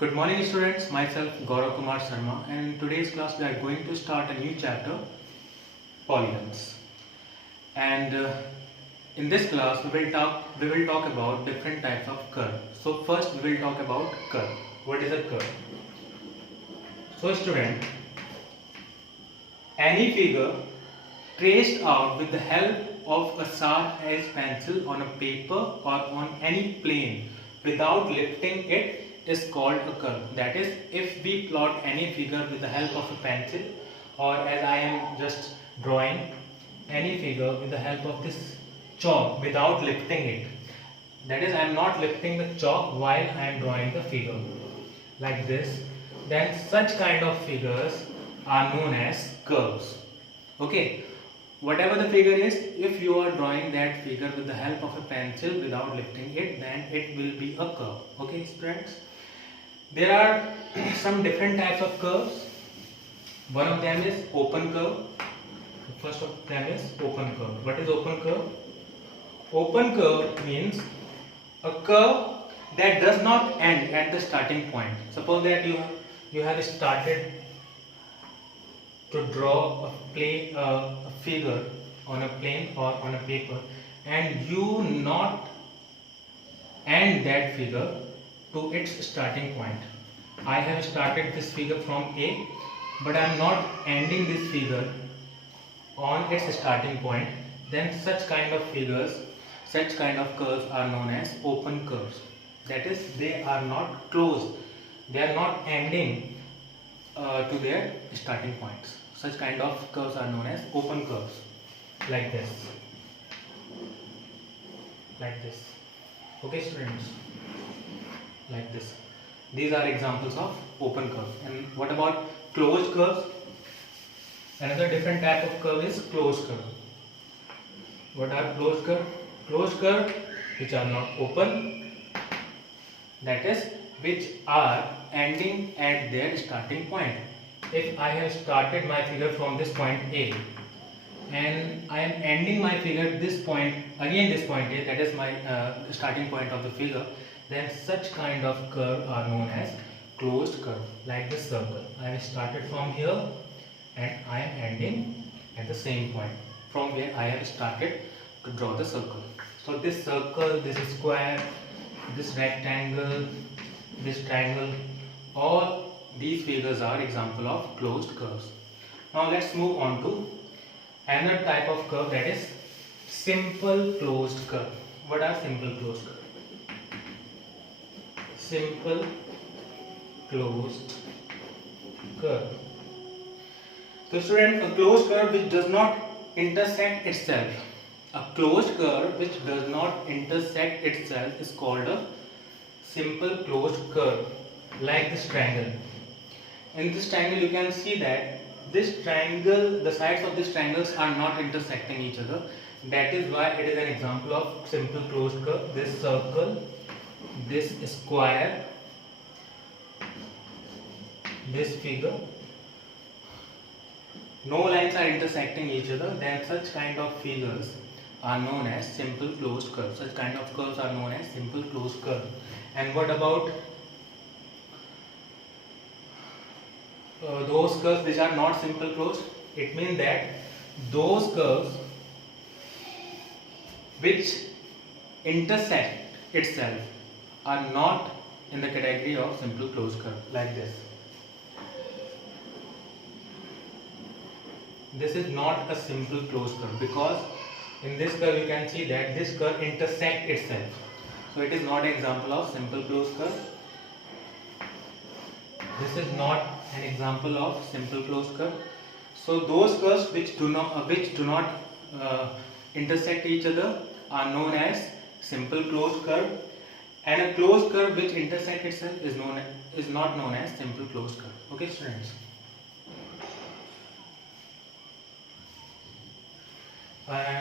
Good morning students, myself Gaurav Kumar Sharma, and in today's class we are going to start a new chapter, polygons. And in this class we will talk about different types of curve. So first we will talk about curve. What is a curve? So student, any figure traced out with the help of a sharp edge pencil on a paper or on any plane without lifting it is called a curve. That is, if we plot any figure with the help of a pencil, or as I am just drawing any figure with the help of this chalk without lifting it, that is, I am not lifting the chalk while I am drawing the figure like this, then such kind of figures are known as curves. Okay, whatever the figure is, if you are drawing that figure with the help of a pencil without lifting it, then it will be a curve. Okay friends, there are some different types of curves. One of them is open curve. The first of them is open curve. What is open curve? Open curve means a curve that does not end at the starting point. Suppose that you have started to draw a figure on a plane or on a paper, and you not end that figure to its starting point. I have started this figure from A, but I am not ending this figure on its starting point. Then such kind of figures, such kind of curves are known as open curves. That is, they are not closed, they are not ending to their starting points. Such kind of curves are known as open curves, like this, like this. Okay students, like this. These are examples of open curve. And what about closed curves? Another different type of curve is closed curve. What are closed curve? Closed curve which are not open, that is, which are ending at their starting point. If I have started my figure from this point A and I am ending my figure at this point, again this point A, that is my starting point of the figure, then such kind of curve are known as closed curve. Like this circle, I have started from here and I am ending at the same point from where I have started to draw the circle. So this circle, this square, this rectangle, this triangle, all these figures are example of closed curves. Now let's move on to another type of curve, that is simple closed curve. What are simple closed curve? Simple closed curve. So student, a closed curve which does not intersect itself. A closed curve which does not intersect itself is called a simple closed curve, like this triangle. In this triangle you can see that this triangle, the sides of these triangles are not intersecting each other. That is why it is an example of simple closed curve. This circle, this square, this figure, no lines are intersecting each other, then such kind of figures are known as simple closed curves. Such kind of curves are known as simple closed curve. And what about those curves which are not simple closed? It means that those curves which intersect itself are not in the category of simple closed curve, like this. This is not a simple closed curve, because in this curve you can see that this curve intersects itself. So it is not an example of simple closed curve. This is not an example of simple closed curve. So those curves which do not intersect each other are known as simple closed curve, and a closed curve which intersects itself is not known as simple closed curve. Okay students.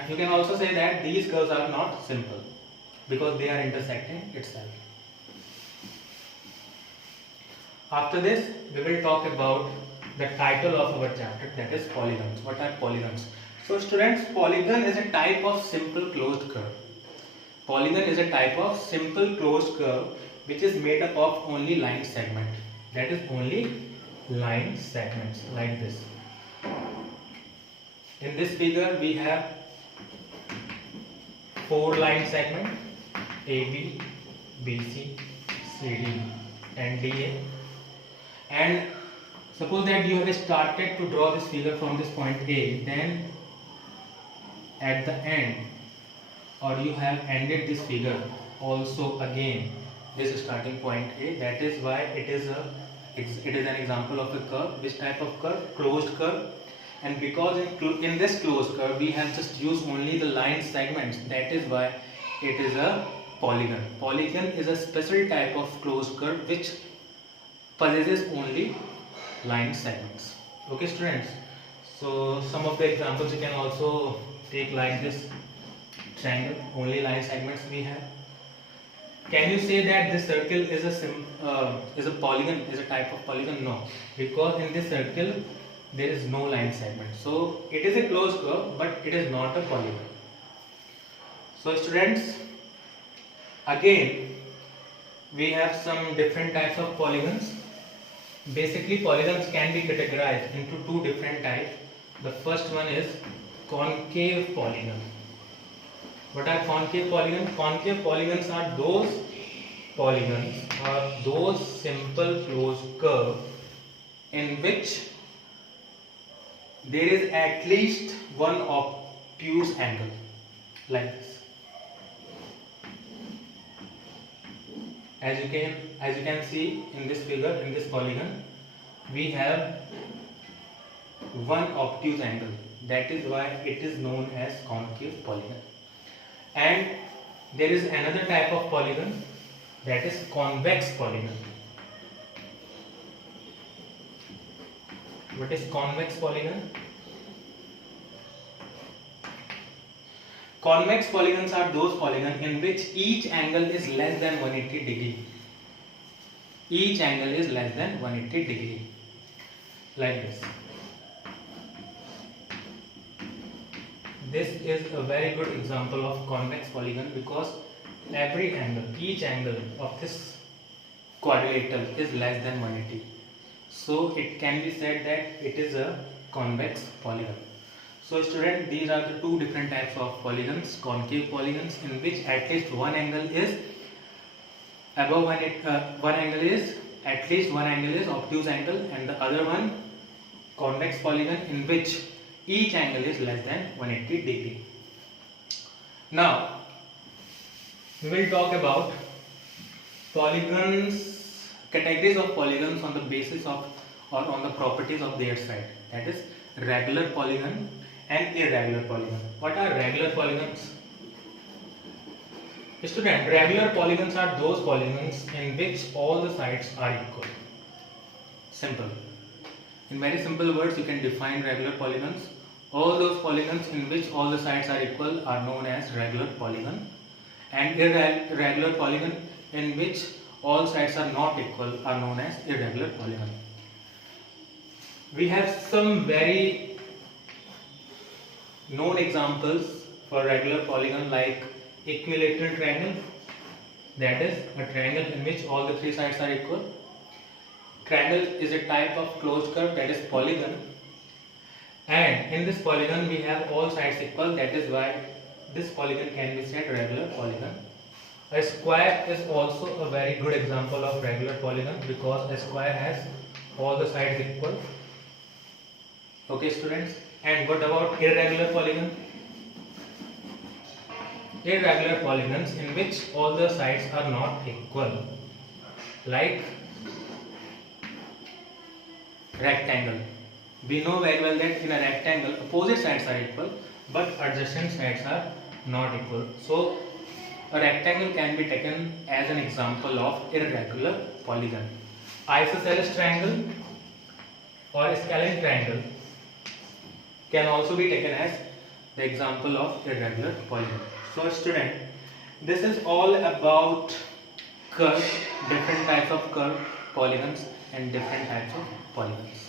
You can also say that these curves are not simple because they are intersecting itself. After this, we will talk about the title of our chapter, that is polygons. What are polygons? So students, polygon is a type of simple closed curve. Polygon is a type of simple closed curve which is made up of only line segment. That is only line segments like this. In this figure we have 4 line segment AB, BC, CD and DA, and suppose that you have started to draw this figure from this point A, then at the end, or you have ended this figure also again this starting point A. That is why it is an example of a curve. Which type of curve? Closed curve. And because in this closed curve we have just used only the line segments, that is why it is a polygon. Polygon is a special type of closed curve which possesses only line segments. Okay students, so some of the examples you can also take like this triangle, only line segments we have. Can you say that this circle is a polygon, is a type of polygon? No, because in this circle there is no line segment. So it is a closed curve, but it is not a polygon. So students, again we have some different types of polygons. Basically polygons can be categorized into 2 different types. The first one is concave polygon. What are concave polygons? Concave polygons are those polygons or those simple closed curves in which there is at least one obtuse angle like this. As you can see in this figure, in this polygon, we have one obtuse angle. That is why it is known as concave polygon. And there is another type of polygon, that is convex polygon. What is convex polygon? Convex polygons are those polygons in which each angle is less than 180 degree. Each angle is less than 180 degree. Like this. This is a very good example of convex polygon because every angle, each angle of this quadrilateral is less than 180. So it can be said that it is a convex polygon. So student, these are the 2 different types of polygons. Concave polygons in which at least one angle is above one angle is at least one angle is obtuse angle, and the other one convex polygon in which each angle is less than 180 degree. Now we will talk about polygons, categories of polygons on the basis of or on the properties of their side. That is regular polygon and irregular polygon. What are regular polygons? Student, regular polygons are those polygons in which all the sides are equal. Simple. In very simple words, you can define regular polygons. All those polygons in which all the sides are equal are known as regular polygon, and irregular polygon in which all sides are not equal are known as irregular polygon. We have some very known examples for regular polygon like equilateral triangle, that is a triangle in which all the 3 sides are equal. Triangle is a type of closed curve, that is polygon, and in this polygon we have all sides equal, that is why this polygon can be said regular polygon. A square is also a very good example of regular polygon because a square has all the sides equal. Okay students, and what about irregular polygon? Irregular polygons in which all the sides are not equal, like rectangle. We know very well that in a rectangle opposite sides are equal but adjacent sides are not equal. So a rectangle can be taken as an example of irregular polygon. Isosceles triangle or scalene triangle can also be taken as the example of irregular polygon. So student, this is all about curve, different types of curve, polygons and different types of polygons.